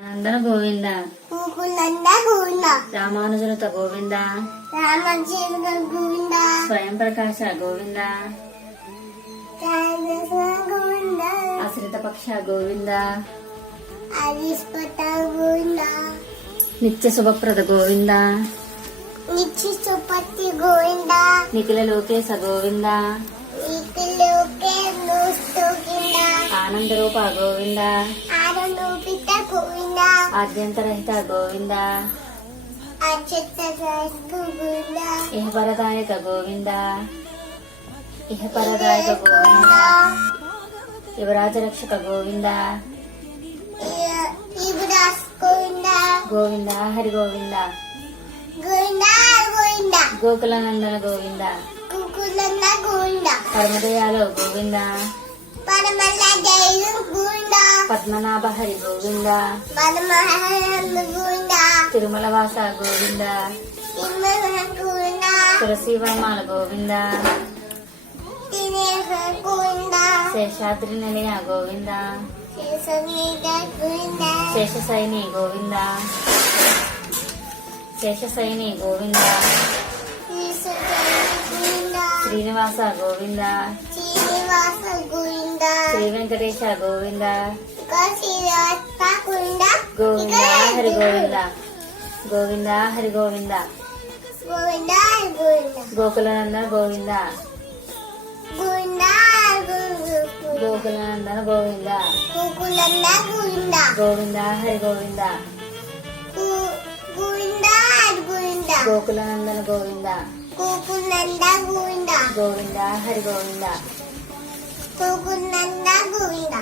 నందన గోవింద ముకుంద గోవింద రామానుజనుత గోవింద రామచంద్ర గోవింద స్వయం ప్రకాశ గోవింద చంద్ర గోవింద ఆశ్రిత పక్ష గోవింద అరిస్పత గోవింద నిత్య శుభప్రద గోవింద నిత్య సుపతి గోవింద నిఖిల లోకేశ గోవింద ఇకలోకే నోస్తోకింద ఆనంద రూప గోవింద ఆనందోపిత గోవింద ఆద్యంతరహిత గోవింద అచ్యుత గోవింద ఇహపరదాయక గోవింద ఇహపరదాయక గోవింద యువరాజ రక్షక గోవింద ఇబ్రాస్ గోవింద గోవింద హరి గోవింద గోవింద గోవింద గోకులానందన గోవింద కుకులంద గోవింద పరమదయాలో గోవింద పరమల దైవం గోవింద పద్మనాభ హరి గోవింద పరమహంస గోవింద తిరుమల వాస గోవింద తిమ్మల గోవింద తులసీవనమాల గోవింద తినేహ గోవింద శేషాద్రి నిలయ గోవింద శేషనీద గోవింద శేషసైని గోవింద శేషసైని గోవింద గోవింద శ్రీనివాస గోవింద శ్రీనివాస గోవింద శ్రీ వెంకటేశ గోవింద శ్రీవాస గోవింద గోవింద హరి గోవింద గోవింద హరి గోవింద గోవింద గోవింద గోకులానందన గోవింద గోవింద గోకులానందన గోవింద కుకులంద గోవింద గోవింద హరి గోవింద గోవింద గోవింద గోకులానందన గోవింద కుకులంద గోవింద గోవింద హరి గోవింద కుకులంద గోవింద